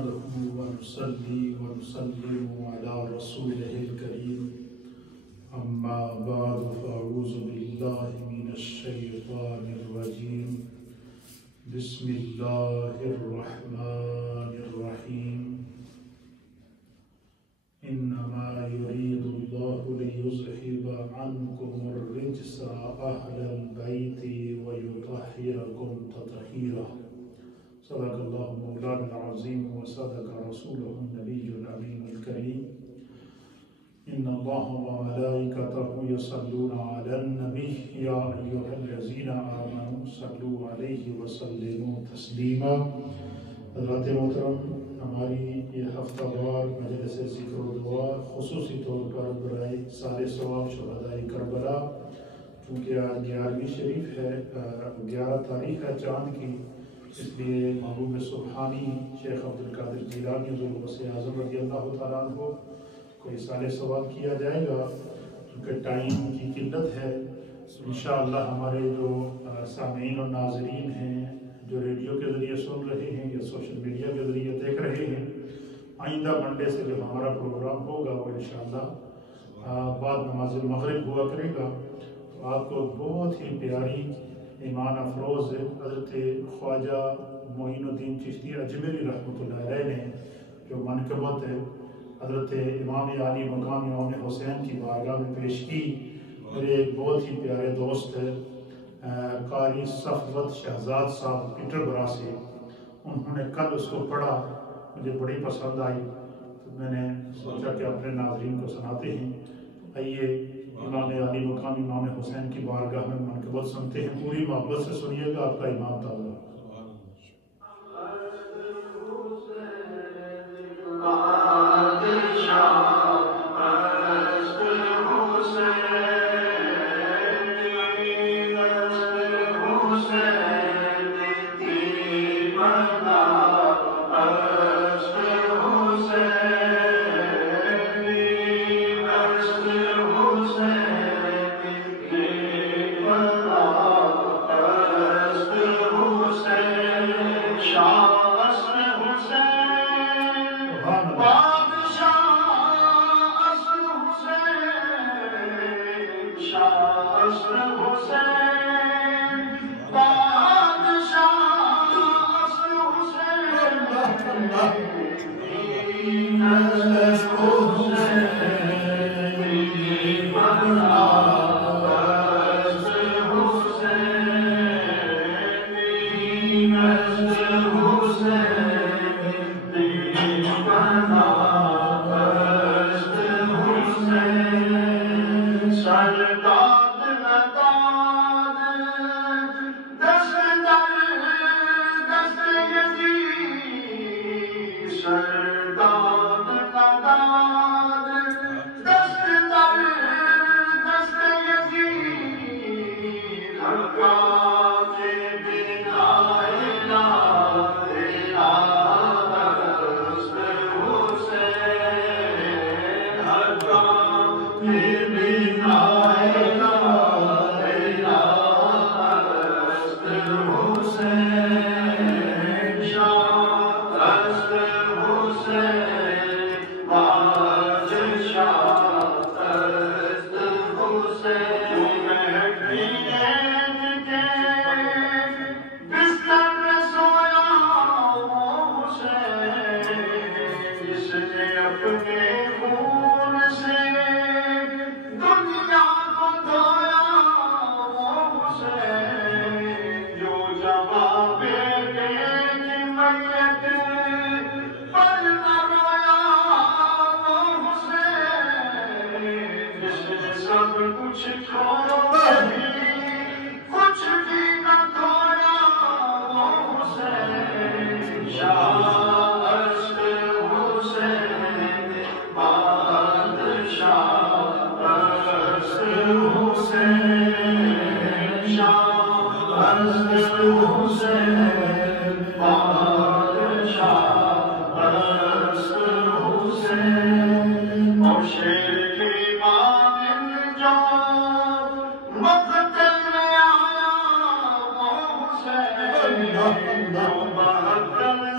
نحمده ونصلي ونسلم على رسوله الكريم أما بعد فأعوذ بالله من الشيطان الرجيم بسم الله الرحمن الرحيم إنما يريد الله ليذهب عنكم الرجس أهل البيت ويطهركم تطهيرا صدق الله مولانا العظيم وصدق رسوله النبي الأمين الكريم إن الله وملائكته يصلون على النبي يا أيها الذين آمنوا صلوا عليه وسلموا تسليما حضرات محترم، ہماری یہ ہفتہ وار مجلس ذکر و دعا خصوصی طور پر برائے سال ثواب شہدائے کربلا، چونکہ آج 11ویں شریف ہے، 11 تاریخ ہے چاند کی، اس لیے محبوب سبحانی شیخ عبدالقادر جیلانی ذو الغوث اعظم رضی اللہ تعالیٰ عنہ کو سال ثواب کیا جائے گا، کیونکہ ٹائم کی قلت ہے۔ انشاءاللہ ہمارے جو سامعین اور ناظرین ہیں، جو ریڈیو کے ذریعے سن رہے ہیں یا سوشل میڈیا کے ذریعے دیکھ رہے ہیں، آئندہ منڈے سے جو ہمارا پروگرام ہوگا وہ انشاءاللہ بعد نماز المغرب ہوا کرے گا۔ تو آپ کو بہت ہی پیاری ایمان افروز حضرت خواجہ معین الدین چشتی اجمیری رحمۃ اللہ علیہ نے جو منقبت حضرت امام عالی مقام امام حسین کی بارگاہ میں پیش کی، میرے ایک بہت ہی پیارے دوست قاری صفوت شہزاد صاحب پیٹربرا سے، انہوں نے کل اس کو پڑھا، مجھے بڑی پسند آئی، تو میں نے سوچا کہ اپنے ناظرین کو سناتے ہیں۔ آئیے امام عالی مقام امام حسین کی بارگاہ میں منقبت سنتے ہیں، پوری محبت سے سنیے گا، آپ کا امام تعالیٰ۔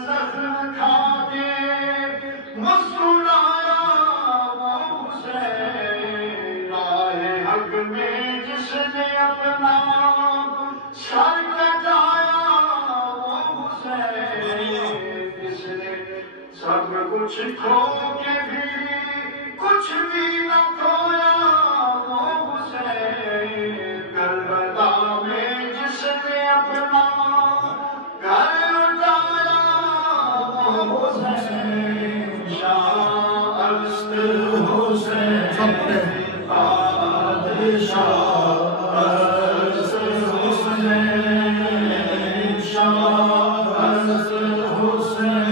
زخم کھا کے میں جس نے اپنا سر کٹایا وہ حسین، جس نے سب کچھ کھو کے بھی کچھ بھی نہ کھویا وہ حسین، کربلا میں جس نے اپنا گھر لٹایا وہ حسین، شاہ است حسین بادشاہ است حسین، شاہ است حسین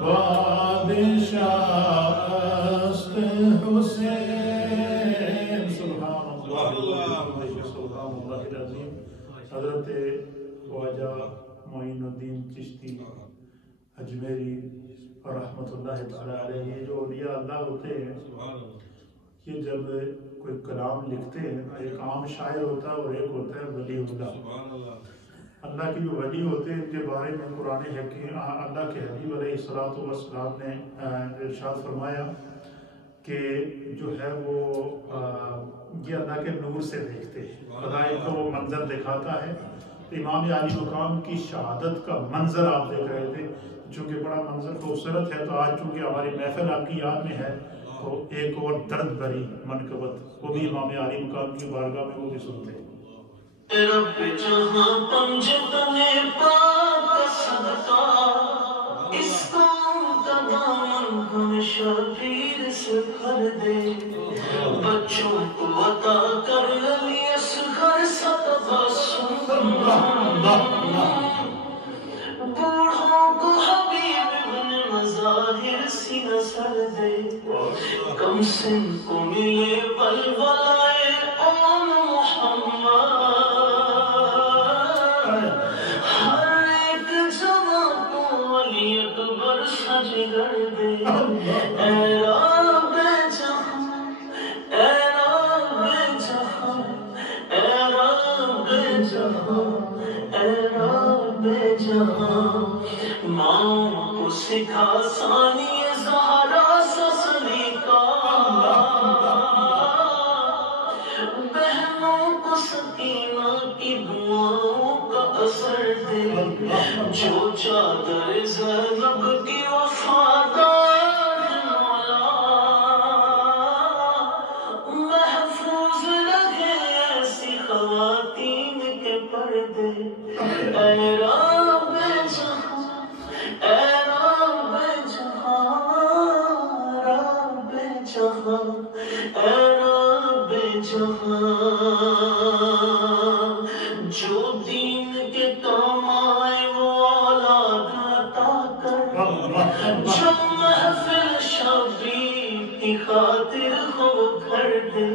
بادشاہ است حسین، حضرت خواجہ معین الدین چشتی اجمیری رحمۃ اللہ تعالیٰ علیہ، یہ جو اولیاء اللہ ہوتے ہیں یہ جب کوئی کلام لکھتے ہیں، ایک عام شاعر ہوتا ہے اور ایک ہوتا ہے ولی اللہ۔ اللہ کے جو ولی ہوتے ہیں ان کے بارے میں قرآن حکیم اللہ کے حبیب علیہ السلام نے ارشاد فرمایا کہ جو ہے وہ یہ اللہ کے نور سے دیکھتے ہیں، خدا ان کو وہ منظر دکھاتا ہے۔ امام عالی مقام کی شہادت کا منظر آپ دیکھ رہے تھے، چونکہ بڑا منظر خوبصورت ہے، تو آج چونکہ ہماری محفل آپ کی یاد میں ہے تو ایک اور درد بھری منقبت وہ بھی امام عالی مقام کی بارگاہ میں وہ بھی سنتے ہیں۔ رب جہاں پنج تنے پاک صدقہ، اس قوم کا دامن ہمیشہ پیر سے بھر دے، بچوں کو عطا کر محسن کو ملے ولولائے آن محمد ہر ایک جوان کو ولی اکبر سجگر دے اے رب جہاں اے رب جہاں اے رب جہاں اے رب جہاں ماں کو سکھا ثانی زہرا سسلی کا بہنوں کو سکینہ کی دعاؤں کا اثر دے جو چادر زینب کی وفادار مولا محفوظ رہے ایسی خواتین کے پردے اے رب جہاں اے رب جہاں رب جہاں اے رب جہاں جو دین کے کام آئے وہ اولاد عطا کر جو محفل شبیر کی خاطر ہو کر دے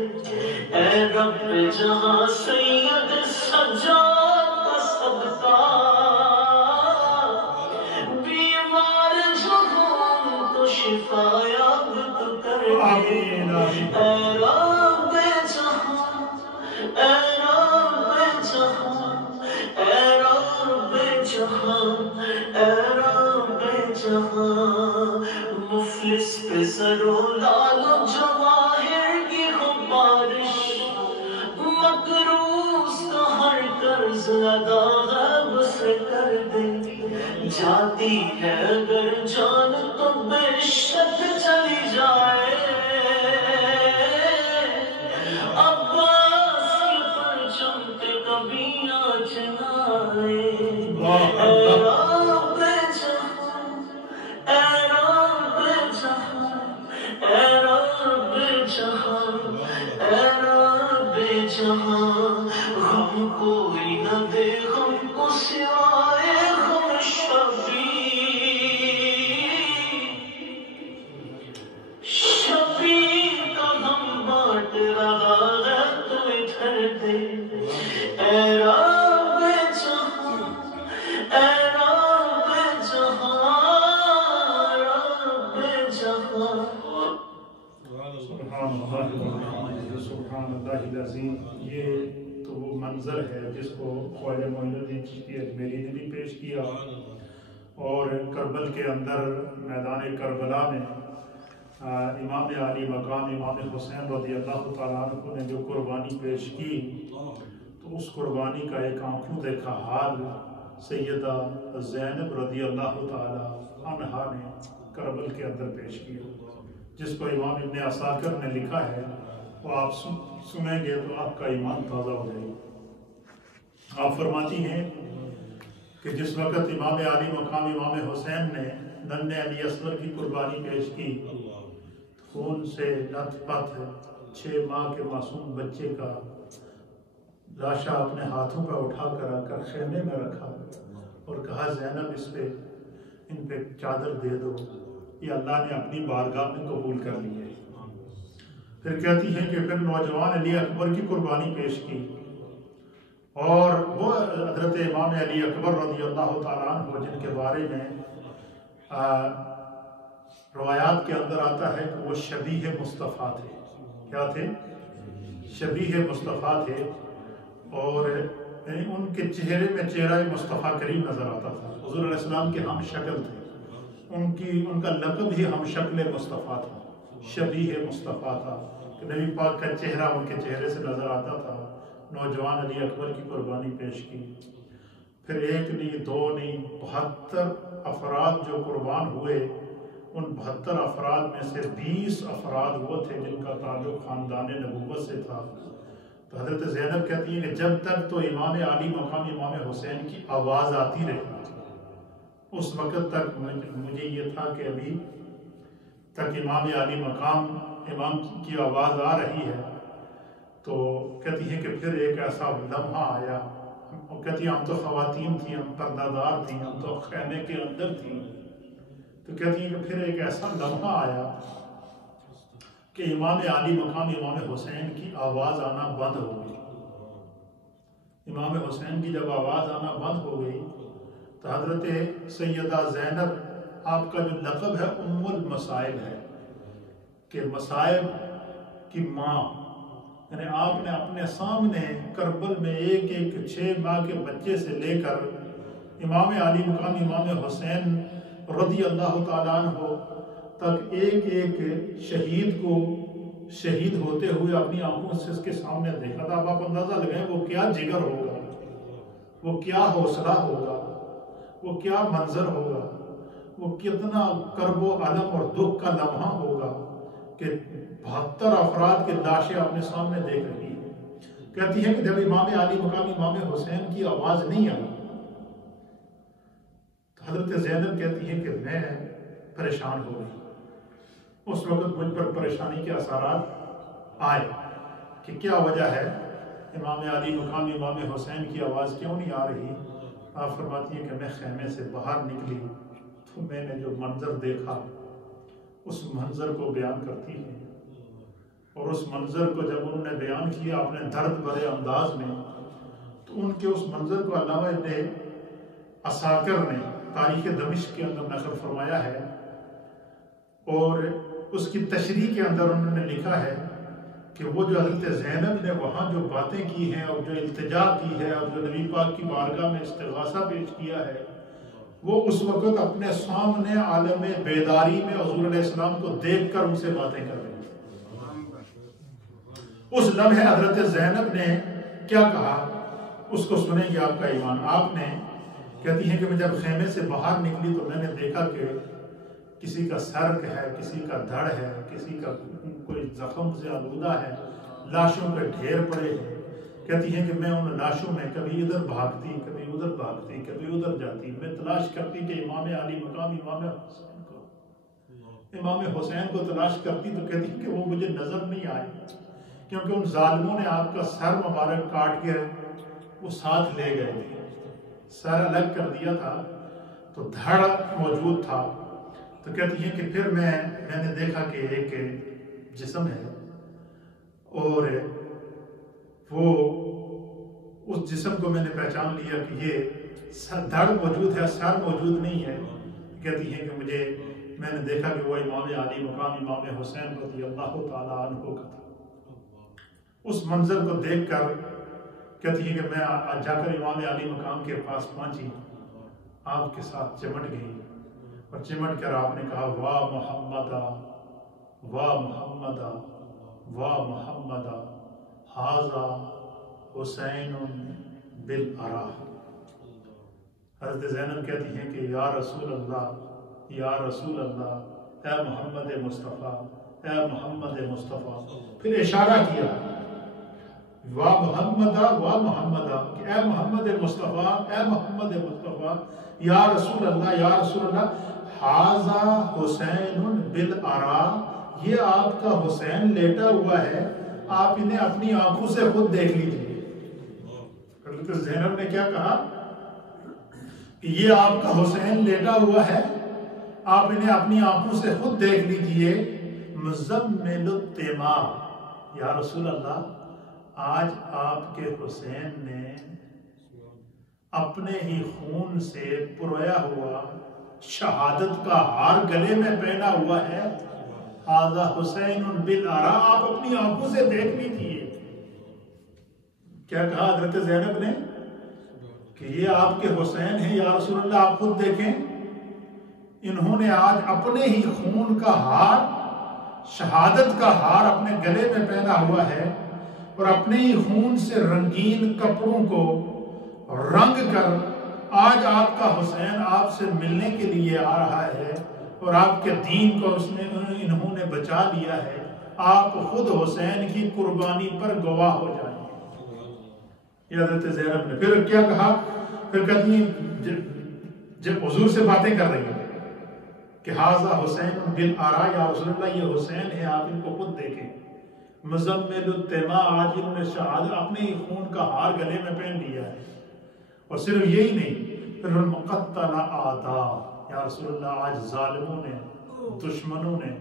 اے رب جہاں سید سجاد کا صدقہ بیمار جو ہوں تو شفا یاب تو کر دے اے رب جہاں اے رب جہاں اے رب جہاں اے رب جہاں مفلس پہ سر و لال و جواہر کی ہو بارش مقروض کا ہر قرض ادا غیب سے کر دے جاتی ہے اگر جان تو بے شک چلی جائے عباس کے پرچم پہ کبھی آنچ نہ آئے اے رب جہاں اے رب جہاں اے رب جہاں اے رب جہاں غم کوئی نہ دے غم کو سوائے غم شبیر کا غم بانٹ رہا ہے تو ادھر دے اے رب جہاں اے رب جہاں رب جہاں سبحان اللہ سبحان اللہ العظیم۔ یہ تو وہ منظر ہے جس کو خواجہ معین الدین چشتی اجمیری نے بھی پیش کیا، اور کربل کے اندر میدان کربلا میں امام علی مقام امام حسین رضی اللہ تعالیٰ عنہ نے جو قربانی پیش کی، تو اس قربانی کا ایک آنکھوں دیکھا حال سیدہ زینب رضی اللہ تعالیٰ عنہا نے کربل کے اندر پیش کیا، جس کو امام ابن عساکر نے لکھا ہے، وہ آپ سنیں گے تو آپ کا ایمان تازہ ہو جائے گا۔ آپ فرماتی ہیں کہ جس وقت امام علی مقام امام حسین نے ننھے علی اصغر کی قربانی پیش کی، خون سے لت پت 6 ماہ کے معصوم بچے کا لاشا اپنے ہاتھوں پہ اٹھا کر خیمے میں رکھا اور کہا زینب ان پہ چادر دے دو، یہ اللہ نے اپنی بارگاہ میں قبول کر لی ہے۔ پھر کہتی ہیں کہ پھر نوجوان علی اکبر کی قربانی پیش کی، اور وہ حضرت امام علی اکبر رضی اللہ تعالیٰ عنہ جن کے بارے میں روایات کے اندر آتا ہے کہ وہ شبیہ مصطفیٰ تھے۔ کیا تھے؟ شبیہ مصطفیٰ تھے، اور ان کے چہرے میں چہرہ مصطفیٰ کریم نظر آتا تھا۔ حضور علیہ السلام کے ہم شکل تھے، ان کا لقب ہی ہم شکل مصطفیٰ تھا، شبیہ مصطفیٰ تھا کہ نبی پاک کا چہرہ ان کے چہرے سے نظر آتا تھا۔ نوجوان علی اکبر کی قربانی پیش کی، پھر 1 نہیں 2 نہیں 72 افراد جو قربان ہوئے، ان 72 افراد میں سے 20 افراد وہ تھے جن کا تعلق خاندان نبوت سے تھا۔ تو حضرت زینب کہتی ہے کہ جب تک تو امام علی مقام امام حسین کی آواز آتی رہی، اس وقت تک مجھے یہ تھا کہ ابھی تک امام علی مقام امام کی آواز آ رہی ہے۔ تو کہتی ہے کہ پھر ایک ایسا لمحہ آیا، کہتی ہیں ہم تو خواتین تھیں، ہم پردہ دار تھیں، ہم تو خیمے کے اندر تھیں، تو کہتی ہیں کہ پھر ایک ایسا لمحہ آیا کہ امام عالی مقام امام حسین کی آواز آنا بند ہو گئی۔ امام حسین کی جب آواز آنا بند ہو گئی تو حضرت سیدہ زینب، آپ کا جو لقب ہے ام المصائب ہے، کہ مصائب کی ماں، یعنی آپ نے اپنے سامنے کربل میں ایک 6 ماہ کے بچے سے لے کر امام عالی مقام امام حسین رضی اللہ تعالیٰ عنہ تک ایک شہید کو شہید ہوتے ہوئے اپنی آنکھوں سے اس کے سامنے دیکھا تھا۔ اب آپ اندازہ لگائیں وہ کیا جگر ہوگا، وہ کیا حوصلہ ہوگا، وہ کیا منظر ہوگا، وہ کتنا کرب و علم اور دکھ کا لمحہ ہوگا کہ 72 افراد کے لاشیں اپنے سامنے دیکھ رہی ہیں۔ کہتی ہے کہ جب امام عالی مقام امام حسین کی آواز نہیں آئی تو حضرت زینب کہتی ہے کہ میں پریشان ہو گئی۔ اس وقت مجھ پر پریشانی کے اثرات آئے کہ کیا وجہ ہے، امام علی مقام امام حسین کی آواز کیوں نہیں آ رہی۔ آپ فرماتی ہیں کہ میں خیمے سے باہر نکلی تو میں نے جو منظر دیکھا اس منظر کو بیان کرتی ہیں، اور اس منظر کو جب انہوں نے بیان کیا اپنے درد بھرے انداز میں تو ان کے اس منظر کو علامہ ابن عساکر نے تاریخ دمشق کے اندر نقل فرمایا ہے، اور اس کی تشریح کے اندر انہوں نے لکھا ہے کہ وہ جو حضرت زینب نے وہاں جو باتیں کی ہیں اور جو التجا کی ہے اور جو نبی پاک کی بارگاہ میں استغاثہ پیش کیا ہے، وہ اس وقت اپنے سامنے عالم بیداری میں حضور علیہ السلام کو دیکھ کر ان سے باتیں کر رہے ہیں۔ اس لمحے حضرت زینب نے کیا کہا اس کو سنیں گے آپ کا ایمان۔ آپ نے کہتی ہیں کہ میں جب خیمے سے باہر نکلی تو میں نے دیکھا کہ کسی کا سرک ہے، کسی کا دھڑ ہے، کسی کا کوئی زخم سے آلودہ ہے، لاشوں پہ ڈھیر پڑے ہیں۔ کہتی ہیں کہ میں ان لاشوں میں کبھی ادھر بھاگتی، کبھی ادھر بھاگتی، کبھی ادھر جاتی، میں تلاش کرتی کہ امام علی مقام امام حسین کو تلاش کرتی تو کہتی کہ وہ مجھے نظر نہیں آئے، کیونکہ ان ظالموں نے آپ کا سر مبارک کاٹ کے وہ ساتھ لے گئے تھے، سر الگ کر دیا تھا تو دھڑ موجود تھا۔ تو کہتی ہیں کہ پھر میں نے دیکھا کہ ایک جسم ہے اور وہ اس جسم کو میں نے پہچان لیا کہ یہ دھڑ موجود ہے، سر موجود نہیں ہے۔ کہتی ہیں کہ میں نے دیکھا کہ وہ امام علی مقام امام حسین رضی اللہ تعالیٰ عنہ کا تھا۔ اس منظر کو دیکھ کر کہتی ہے کہ میں جا کر امام علی مقام کے پاس پہنچی، آپ کے ساتھ چمٹ گئی اور چمٹ کر آپ نے کہا واہ محمد واہ محمد واہ محمد ھذا حسین بالعراء۔ حضرت زینب کہتی ہیں کہ یا رسول اللہ، یا رسول اللہ، اے محمد مصطفیٰ، اے محمد مصطفیٰ۔ پھر اشارہ کیا واہ محمد واہ محمد، کہ اے محمد مصطفیٰ، اے محمد مصطفیٰ، یا رسول اللہ، یا رسول اللہ، ھذا حسین بالعراء، یہ آپ کا حسین لیٹا ہوا ہے، آپ انہیں اپنی آنکھوں سے خود دیکھ لیجئے۔ حضرت زینب نے کیا کہا کہ یہ آپ کا حسین لیٹا ہوا ہے، آپ انہیں اپنی آنکھوں سے خود دیکھ لیجئے۔ مزمل التما، یا رسول اللہ، آج آپ کے حسین نے اپنے ہی خون سے پرویا ہوا شہادت کا ہار گلے میں پہنا ہوا ہے، ھذا حسین بالعراء، آپ اپنی آنکھوں سے دیکھ لیجئے۔ کیا کہا حضرت زینب نے کہ یہ آپ کے حسین ہیں، یا رسول اللہ آپ خود دیکھیں۔ انہوں نے آج اپنے ہی خون کا ہار، شہادت کا ہار اپنے گلے میں پہنا ہوا ہے، اور اپنے ہی خون سے رنگین کپڑوں کو رنگ کر آج آپ کا حسین آپ سے ملنے کے لیے آ رہا ہے، اور آپ کے دین کو انہوں نے بچا لیا ہے۔ آپ خود حسین کی قربانی پر گواہ ہو جائیں۔ یہ حضرت زینب نے پھر کیا کہا، پھر کہتی ہیں جب حضور سے باتیں کر رہی ہیں کہ ھذا حسین بالعراء، یا رسول اللہ یہ حسین ہے، آپ ان کو خود دیکھیں۔ مزمل التما، آج انہوں نے شہادت اپنے ہی خون کا ہار گلے میں پہن لیا ہے، اور صرف یہی نہیں، پھر مقتل اعداء، یا رسول اللہ آج ظالموں نے، دشمنوں نے،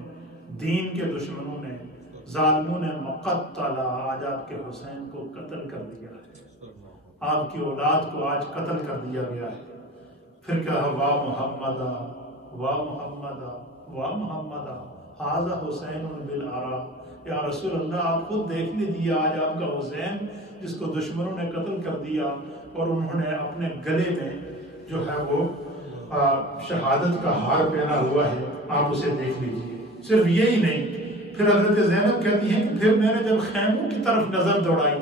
دین کے دشمنوں نے، ظالمون مقتلا، آج آپ کے حسین کو قتل کر دیا ہے، آپ کی اولاد کو آج قتل کر دیا گیا ہے۔ پھر کہا وا محمدا وا محمدا وا محمدا ھذا حسین بالعراء، یا رسول اللہ آپ خود دیکھ لیجیے آج آپ کا حسین جس کو دشمنوں نے قتل کر دیا اور انہوں نے اپنے گلے میں جو ہے وہ شہادت کا ہار پہنا ہوا ہے، آپ اسے دیکھ لیجیے۔ صرف یہی نہیں، پھر حضرت زینب کہتی ہیں کہ پھر میں نے جب خیموں کی طرف نظر دوڑائی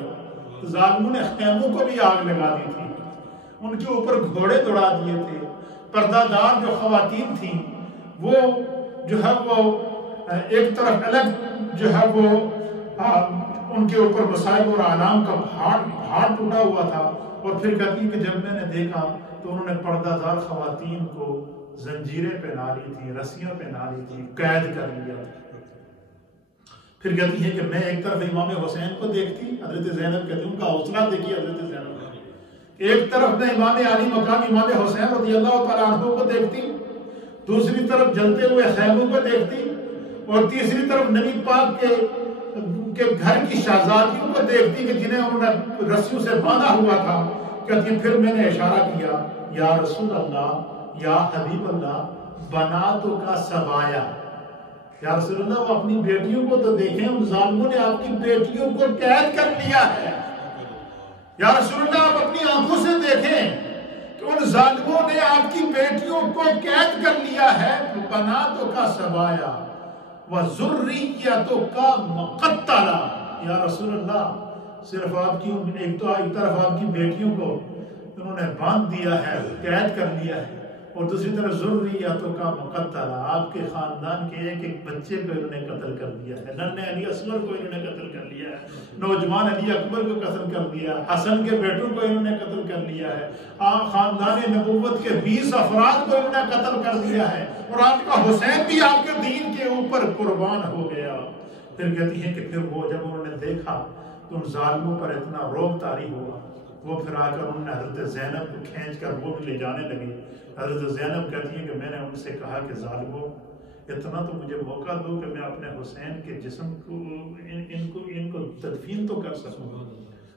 تو ظالموں نے خیموں کو بھی آگ لگا دی تھی، ان کے اوپر گھوڑے دوڑا دیے تھے، پردہ دار جو خواتین تھیں وہ جو ہے وہ ایک طرف الگ جو ہے وہ ان کے اوپر مصائب اور آلام کا پہاڑ ٹوٹا ہوا تھا۔ اور پھر کہتی کہ جب میں نے دیکھا تو انہوں نے پردہ دار خواتین کو زنجیریں پہنا لی تھی، رسیاں پہنا لی تھی، قید کر لیا تھا۔ پھر کہتی ہے کہ میں ایک طرف امام حسین کو دیکھتی، حضرت زینب کہتی ان کا حوصلہ دیکھیے حضرت زینب کا، ایک طرف میں امام علی مقام امام حسین رضی اللہ تعالیٰ عنہ کو دیکھتی، دوسری طرف جلتے ہوئے خیموں کو دیکھتی، اور تیسری طرف نبی پاک کے گھر کی شہزادیوں کو دیکھتی کہ جنہیں انہوں نے رسیوں سے باندھا ہوا تھا۔ کہتی پھر میں نے اشارہ کیا یا رسول اللہ یا حبیب اللہ بناتوں کا سبایا، یا رسول اللہ وہ اپنی بیٹیوں کو تو دیکھیں، ان ظالموں نے آپ کی بیٹیوں کو قید کر لیا ہے۔ یا رسول اللہ آپ اپنی آنکھوں سے دیکھیں کہ ان ظالموں نے آپ کی بیٹیوں کو قید کر لیا ہے۔ بناتوں کا سبایا وَذُرِّيَّتُكَ مُقَتَّلَةً، یا رسول اللہ صرف آپ کی ایک طرف آپ کی بیٹیوں کو انہوں نے باندھ دیا ہے، قید کر لیا ہے، اور دوسری طرف ذُرِّيَّتُكَ مُقَتَّلَةً، آپ کے خاندان کے ایک ایک بچے کو انہوں نے قتل کر دیا ہے، ننھے علی اصغر کو انہوں نے قتل کر لیا ہے، نوجوان علی اکبر کو قتل کر دیا ہے، حسن کے بیٹوں کو انہوں نے قتل کر لیا ہے، خاندان نبوت کے 20 افراد کو انہوں نے قتل کر دیا ہے، اور آپ کا حسین بھی آپ کے دین کے اوپر قربان ہو گیا۔ پھر کہتی ہیں کہ پھر وہ جب انہوں نے دیکھا تو ان ظالموں پر اتنا روب طاری ہوا، وہ پھر آ کر انہوں نے حضرت زینب کو کھینچ کر وہ بھی لے جانے لگے۔ حضرت زینب کہتی ہیں کہ میں نے ان سے کہا کہ ظالموں اتنا تو مجھے موقع دو کہ میں اپنے حسین کے جسم کو ان کو تدفین تو کر سکوں،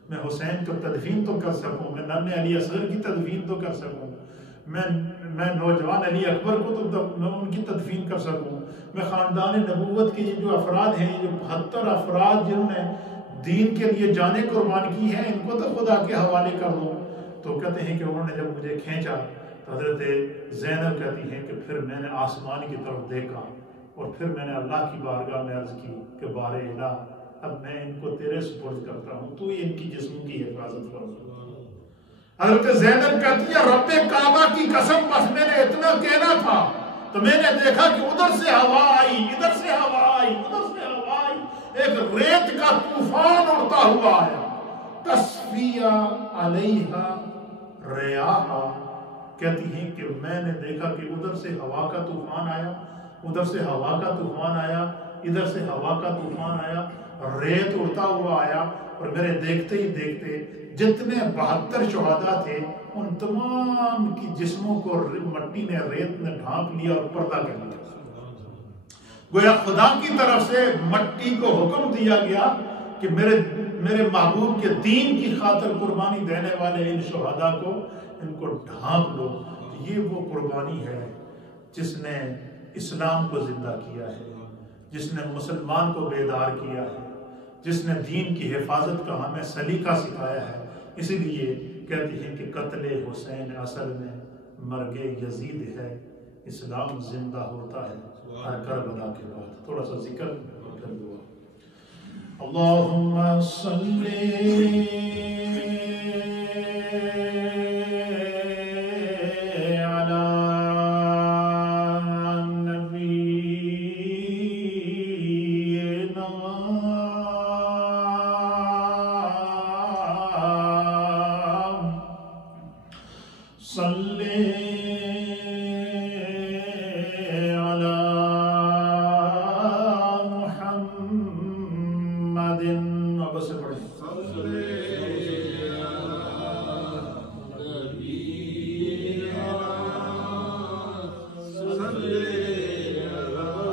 میں حسین کو تدفین تو کر سکوں، میں ننھے علی اصغر کی تدفین تو کر سکوں، میں نوجوان علی اکبر کو تو میں ان کی تدفین کر سکوں، میں خاندان نبوت کے یہ جو افراد ہیں، یہ جو 72 افراد جنہوں نے دین کے لیے جانیں قربان کی ہیں، ان کو تو خدا کے حوالے کر دوں۔ تو کہتے ہیں کہ انہوں نے جب مجھے کھینچا تو حضرت زینب کہتی ہیں کہ پھر میں نے آسمان کی طرف دیکھا اور پھر میں نے اللہ کی بارگاہ میں عرض کی کہ بارے الہ اب میں ان کو تیرے سپرد کرتا ہوں، تو ہی ان کی جسم کی حفاظت فرما۔ حضرت زینب کہتی ہے رب کعبہ کی قسم بس میں نے اتنا کہنا تھا تو میں نے دیکھا کہ ادھر سے ہوا آئی، ادھر سے ہوا آئی، ادھر سے ہوا آئی، ایک ریت کا طوفان اڑتا ہوا آیا، تصفیہ علیہا ریاحا، کہتی ہیں کہ میں نے دیکھا کہ ادھر سے ہوا کا طوفان آیا، ادھر سے ہوا کا طوفان آیا، ادھر سے ہوا کا طوفان آیا، ریت اڑتا ہوا آیا، اور میرے دیکھتے ہی دیکھتے جتنے 72 شہداء تھے ان تمام کی جسموں کو مٹی نے ریت نے ڈھانپ لیا اور پردہ کر لیا۔ گویا خدا کی طرف سے مٹی کو حکم دیا گیا کہ میرے محبوب کے دین کی خاطر قربانی دینے والے ان شہداء کو ان کو ڈھانپ لو۔ یہ وہ قربانی ہے جس نے اسلام کو زندہ کیا ہے، جس نے مسلمان کو بیدار کیا ہے، جس نے دین کی حفاظت کا ہمیں سلیقہ سکھایا ہے۔ اسی لیے کہتے ہیں کہ قتل حسین اصل میں مرگ یزید ہے، اسلام زندہ ہوتا ہے ہر کربلا کے بعد۔ تھوڑا سا ذکر کر دعا۔ اللہم صلی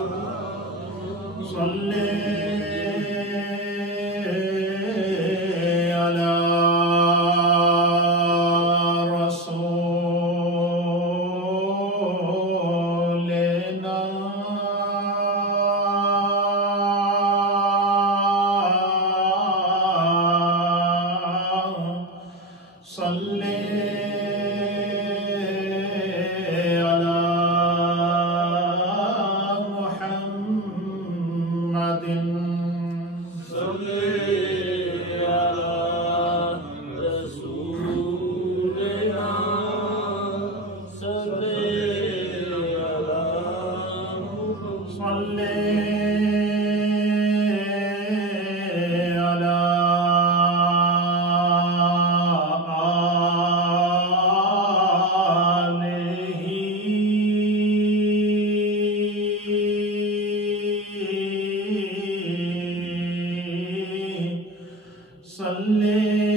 صلی صلی علی محمد صلی علی رسولنا صلی علی صلی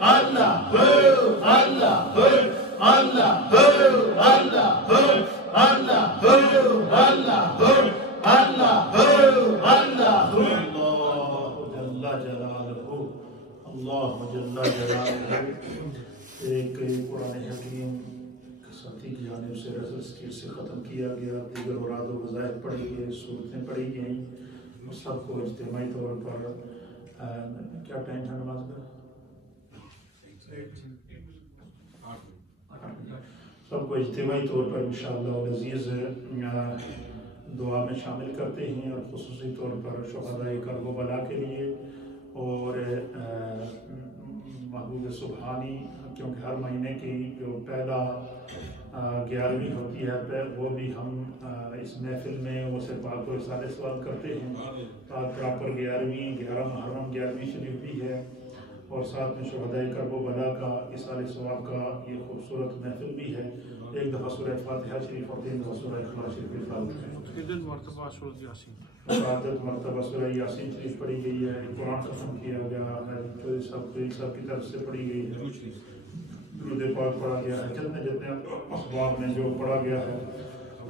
Allah ho, Allah ho, Allah ho, Allah ho, Allah ho, Allah ho, Allah ho, Allah ho. Allah jalla jalaluhu, Allah jalla jalaluhu. ایک قرآن حکیم ساتھی کی جانب سے رسل سے ختم کیا گیا، دیگر اوراد و وظائف پڑھی گئی، صورتیں پڑھی گئیں، سب کو اجتماعی طور پر کیا ٹائم تھا نماز کا؟ سب کو اجتماعی طور پر انشاءاللہ العزیز دعا میں شامل کرتے ہیں، اور خصوصی طور پر شہدائے کرب و بلا کے لیے، اور محبوب سبحانی، کیونکہ ہر مہینے کی جو پہلا 11ویں ہوتی ہے وہ بھی ہم اس محفل میں وہ سے پاک کو اصالِ ثواب کرتے ہیں، پراپر 11 محرم 11ویں شریف بھی ہے، اور ساتھ میں شہدائے کرب و بلا کا اصالِ ثواب کا یہ خوبصورت محفل بھی ہے۔ ایک دفعہ سورہ فاتحہ شریف اور 3 دفعہ سورہ اخلاص شریف عبادت مرتبہ سورہ یاسین شریف پڑھی گئی ہے، قرآن ختم کیا گیا ہے، سب کی طرف سے پڑھی گئی ہے، درود پاک پڑھا گیا ہے، جتنے اخبار میں جو پڑھا گیا ہے،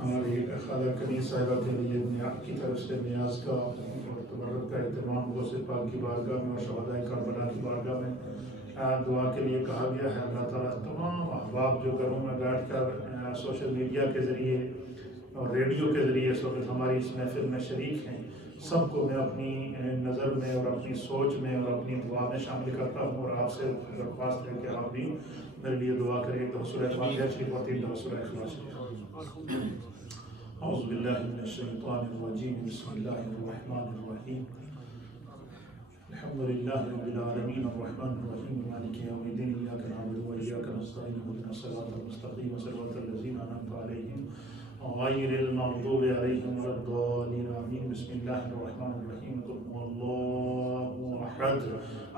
ہماری خالہ کنیز صاحبہ کے لیے کی طرف سے نیاز کا اور تبرک کا اہتمام غوث پاک کی بارگاہ میں اور شہدائے کربلا کی بارگاہ میں دعا کے لیے کہا گیا ہے۔ اللہ تعالیٰ تمام احباب جو گھروں میں بیٹھ کر سوشل میڈیا کے ذریعے اور ریڈیو کے ذریعے اس وقت ہماری اس محفل میں شریک ہیں، سب کو میں اپنی نظر میں اور اپنی سوچ میں اور اپنی دعا میں شامل کرتا ہوں، اور آپ سے درخواست ہے کہ آپ بھی میرے لیے دعا کریں۔ ایک دفعہ سورہ فاتحہ شریف اور 3 دفعہ سورہ اخلاص شریف۔ اعوذ باللہ من الشیطان الرجیم، بسم اللہ الرحمن الرحیم، الحمد للہ رب العالمین الرحمن الرحیم مالک یوم الدین، ایاک نعبد و ایاک نستعین، اهدنا الصراط المستقیم صراط الذین انعمت علیہم غیر المغضوب علیہم ولا الضالین آمین۔ بسم اللہ الرحمن الرحیم، قل هو اللہ احد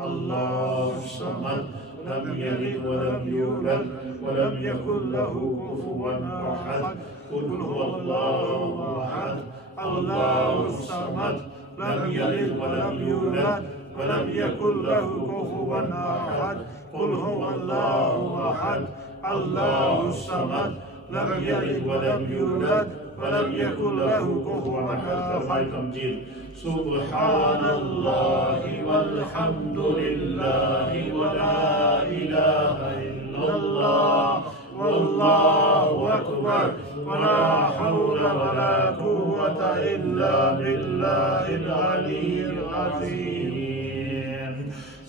اللہ الصمد لم یلد ولم یولد ولم یکن له کفوا احد، قل هو اللہ احد اللہ الصمد لم یلد ولم یولد ولم يكن له كفوا أحد، قل هو الله أحد الله الصمد لم يلد ولم يولد ولم يكن له كفوا أحد۔ سبحان الله والحمد لله ولا إله إلا الله والله أكبر ولا حول ولا قوة إلا بالله العلي العظيم۔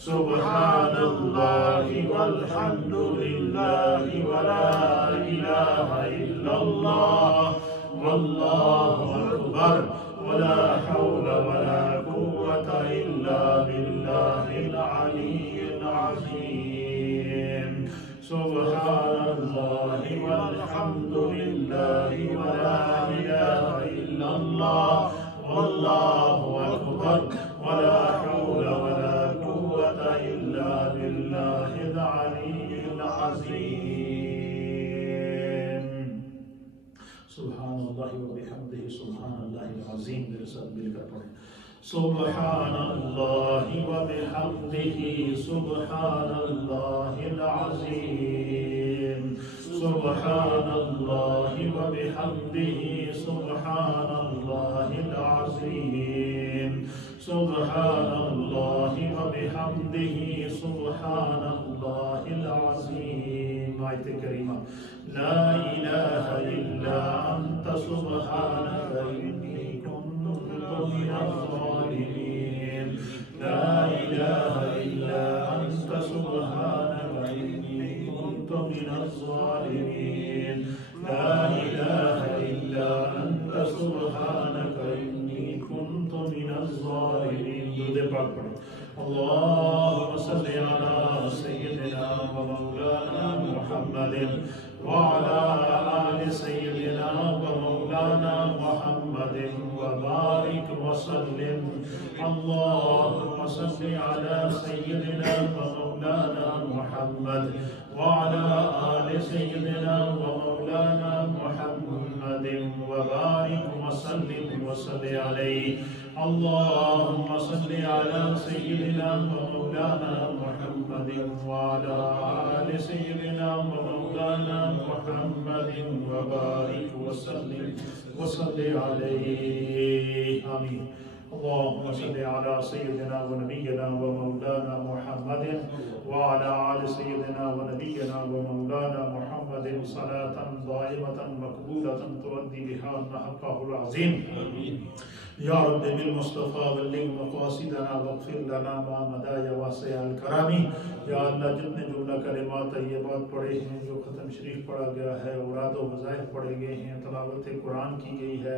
سبحان الله والحمد لله ولا إله إلا الله والله أكبر ولا حول ولا قوة إلا بالله العلي العظيم۔ سبحان الله والحمد لله ولا إله إلا الله والله أكبر ولا حول ولا قوة إلا بالله العلي العظيم۔ سبحان الله وبحمده سبحان الله العظيم، میرے ساتھ مل کر پڑھیں۔ سبحان الله وبحمده سبحان الله العظيم، سبحان الله وبحمده سبحان الله العظيم، سبحان الله وبحمده سبحان الله العظيم۔ آیت کریمہ، لا الہ الا انت سبحانک انی کنت من الظالمین، لا الہ الا انت سبحانک انی کنت من الظالمین، لا الہ الا انت سبحانک انی کنت من الظالمین۔ درود پاک پڑھیں۔ اللہم صلی علی سیدنا و مولانا محمد وعلى آل سيدنا ومولانا محمد وبارك وسلم۔ اللهم صل على سيدنا ومولانا محمد وعلى آل سيدنا ومولانا محمد وبارك وسلم وصل عليه۔ اللهم صل على سيدنا ومولانا محمد محمد وعلى آل سيدنا ومولانا محمد وبارك وسلم وصل عليه آمين اللهم صل على سيدنا ونبينا ومولانا محمد وعلى آل سيدنا ونبينا ومولانا محمد صلاة دائمة مقبولة تؤدي بها حقه العظيم يا رب بالمصطفى بلغ مقاصدنا واغفر لنا ما مدى يا واسع الكرم یا اللہ جتنے جملہ کلمات طیبات پڑھے ہیں جو ختم شریف پڑھا گیا ہے اوراد و وظائف پڑھے گئے ہیں تلاوت قرآن کی گئی ہے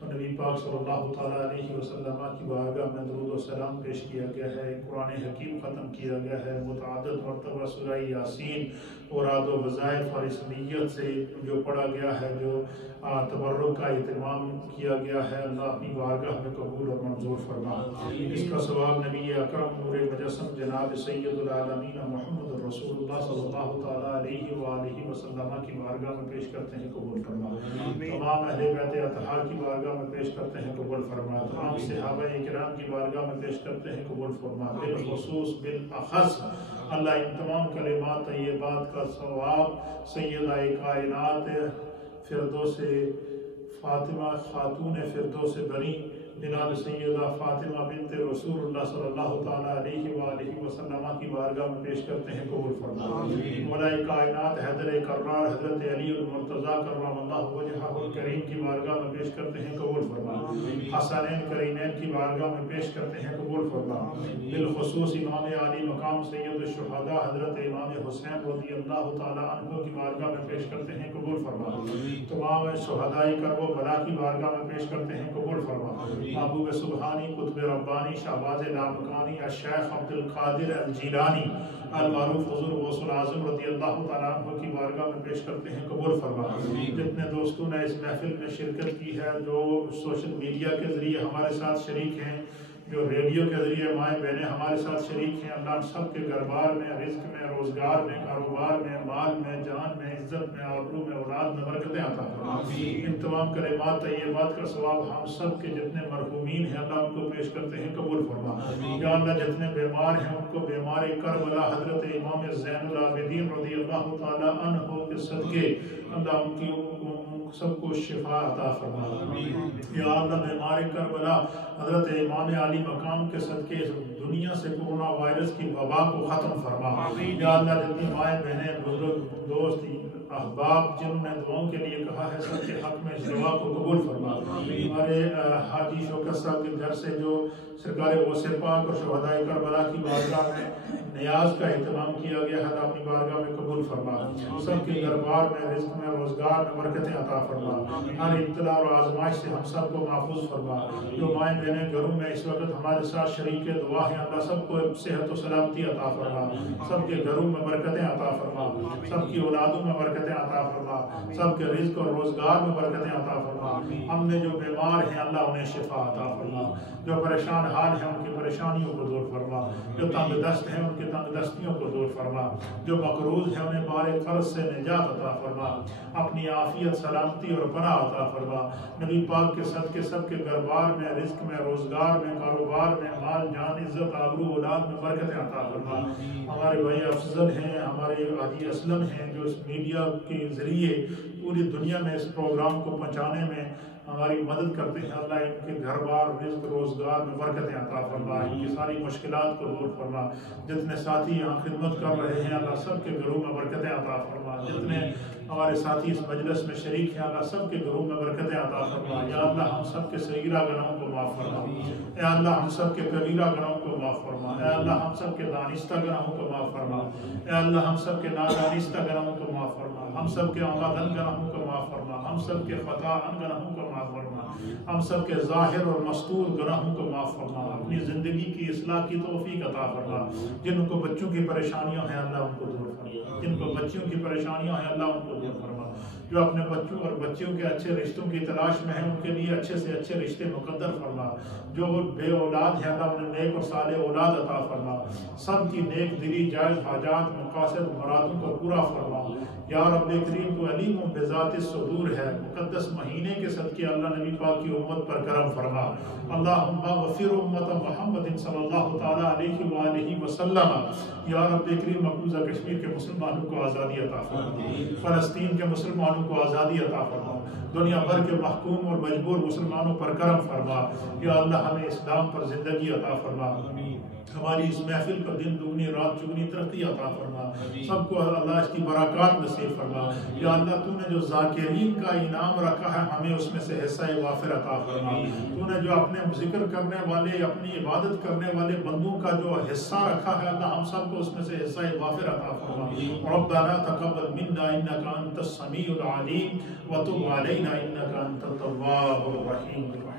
اور نبی پاک صلی اللہ تعالیٰ علیہ وسلم کی بارگاہ میں درود و سلام پیش کیا گیا ہے قرآن حکیم ختم کیا گیا ہے متعدد مرتبہ سورہ یاسین اوراد و وظائف اور اس نیت سے جو پڑھا گیا ہے جو تبرک کا اہتمام کیا گیا ہے اللہ اپنی بارگاہ میں قبول اور منظور فرما اس کا ثواب نبی اکرم نور مجسم جناب سید العالمین محمد رسول اللہ صلی اللہ تعالیٰ علیہ وآلہ وسلم کی بارگاہ میں پیش کرتے ہیں قبول فرما تمام اہل بیت اطہار کی بارگاہ میں پیش کرتے ہیں قبول فرما تمام صحابہ کرام کی بارگاہ میں پیش کرتے ہیں قبول فرما بالخصوص بالاخص اللہ ان تمام کلمات طیبات کا ثواب سیدہ کائنات فردوس فاطمہ خاتون فردوس بری جناب سیدہ فاطمہ بنت رسول اللہ صلی اللہ تعالیٰ علیہ وآلہ وسلم کی بارگاہ میں پیش کرتے ہیں قبول فرما مولا کائنات حیدر کرار حضرت علی المرتضیٰ کرم اللہ وجہہ الکریم کی بارگاہ میں پیش کرتے ہیں قبول فرما حسنین کرینین کی بارگاہ میں پیش کرتے ہیں قبول فرما بالخصوص امام علی مقام سید الشہداء حضرت امام حسین رضی اللہ تعالیٰ عنہ کی بارگاہ میں پیش کرتے ہیں قبول فرما تمام شہداء کرب و بلا کی بارگاہ میں پیش کرتے ہیں قبول فرما محبوب سبحانی قطب ربانی شہباز لامکانی الشیخ عبدالقادر الجیلانی المعروف حضور غوث العظم رضی اللہ تعالیٰ عنہ کی بارگاہ میں پیش کرتے ہیں قبول فرما جتنے دوستوں نے اس محفل میں شرکت کی ہے جو سوشل میڈیا کے ذریعے ہمارے ساتھ شریک ہیں جو ریڈیو کے ذریعے مائیں بہنیں ہمارے ساتھ شریک ہیں اللہ سب کے گھر-بار میں رزق میں روزگار میں کاروبار میں مال میں جان میں عزت میں آبرو میں اولاد میں برکتیں عطا فرما ان تمام کلمات طیبات کا ثواب ہم سب کے جتنے مرحومین ہیں اللہ ان کو پیش کرتے ہیں قبول فرما یا اللہ جتنے بیمار ہیں ان کو بیمار کربلا حضرت امام زین العابدین رضی اللہ تعالیٰ عنہ کے صدقے اللہ ان کی سب کو شفا عطا فرما یا اللہ بیمار کربلا حضرت امام علی مقام کے صدقے دنیا سے کورونا وائرس کی وبا کو ختم فرما یا اللہ جتنی مائیں بہنیں بزرگ دوست احباب جنہوں نے دعاؤں کے لیے کہا ہے سب کے حق میں اس دعا کو قبول فرما ہمارے حاجی شوکت صاحب کے گھر سے جو سرکار غوث پاک اور شہداء کربلا کی بارگاہ میں نیاز کا اہتمام کیا گیا ہے اپنی بارگاہ میں قبول فرما سب کے دربار میں رزق میں روزگار میں برکتیں عطا فرما ہر ابتلا اور آزمائش سے ہم سب کو محفوظ فرما جو مائیں بہنیں گھروں میں اس وقت ہمارے ساتھ شریک دعا ہیں اللہ سب کو صحت و سلامتی عطا فرما سب کے گھروں میں برکتیں عطا فرما سب کی اولادوں میں برکتیں عطا فرما سب کے رزق اور روزگار میں برکتیں عطا فرما ہم میں جو بیمار ہیں اللہ انہیں شفا عطا فرما جو پریشان حال ہیں ان کی پریشانیوں کو دور فرما جو تنگ دست ہیں ان کی تنگ دستیوں کو دور فرما جو مقروض ہیں انہیں بار قرض سے نجات عطا فرما اپنی عافیت سلامتی اور پناہ عطا فرما نبی پاک کے صدقے سب کے گھر-بار میں رزق میں روزگار میں کاروبار میں مال جان عزت آبرو اولاد میں برکتیں عطا فرما ہمارے بھائی افضل ہیں ہمارے حاجی اسلم ہیں جو اس میڈیا کے ذریعے پوری دنیا میں اس پروگرام کو پہنچانے میں ہماری مدد کرتے ہیں اللہ ان کے گھر-بار رزق روزگار میں برکتیں عطا فرما ان کی ساری مشکلات کو دور فرما جتنے ساتھی یہاں خدمت کر رہے ہیں اللہ سب کے گھروں میں برکتیں عطا فرما جتنے ہمارے ساتھی اس مجلس میں شریک ہیں اللہ سب کے گھروں میں برکتیں عطا فرما یا اللہ ہم سب کے صغیرہ گناہوں کو معاف فرما اے اللہ ہم سب کے کبیرہ گناہوں کو معاف فرما اے اللہ ہم سب کے دانستہ گناہوں کو معاف فرما اے اللہ ہم سب کے نادانستہ گناہوں کو معاف فرما ہم سب کے آمدن گناہوں کو معاف فرما ہم سب کے خطا گناہوں کو معاف فرما ہم سب کے ظاہر اور مستور گناہوں کو معاف فرما اپنی زندگی کی اصلاح کی توفیق عطا فرما جن کو بچوں کی پریشانیاں ہیں اللہ ان کو دور فرما جن کو بچیوں کی پریشانیاں ہیں اللہ ان کو دور فرما جو اپنے بچوں اور بچیوں کے اچھے رشتوں کی تلاش میں ہیں ان کے لیے اچھے سے اچھے رشتے مقدر فرما، جو بے اولاد ہیں اللہ انہیں نیک اور صالح اولاد عطا فرما، سب کی نیک دلی جائز حاجات مقاصد مرادوں کو پورا فرما۔ یا رب کریم تو علیم بذات الصدور ہے، مقدس مہینے کے صدقے اللہ نبی پاک کی امت پر کرم فرما۔ اللہم اغفر امت محمد صلی اللہ تعالیٰ علیہ وآلہ وسلم۔ یا رب کریم مقبوضہ کشمیر کے مسلمانوں کو آزادی عطا فرما، فلسطین کے مسلمانوں کو آزادی عطا فرما، دنیا بھر کے محکوم اور مجبور مسلمانوں پر کرم فرما۔ یا اللہ ہمیں اسلام پر زندگی عطا فرما، ہماری اس محفل پر دن دگنی رات چگنی ترقی عطا فرما، سب کو اللہ اس کی برکات نصیب فرما۔ یا اللہ تو نے جو ذاکرین کا انعام رکھا ہے ہمیں اس میں سے حصہ وافر عطا فرما، تو نے جو اپنے ذکر کرنے والے اپنی عبادت کرنے والے بندوں کا جو حصہ رکھا ہے اللہ ہم سب کو اس میں سے حصہ وافر عطا فرما۔ ربنا تقبل منا انك انت السميع العليم وتب علينا انك انت التواب الرحيم۔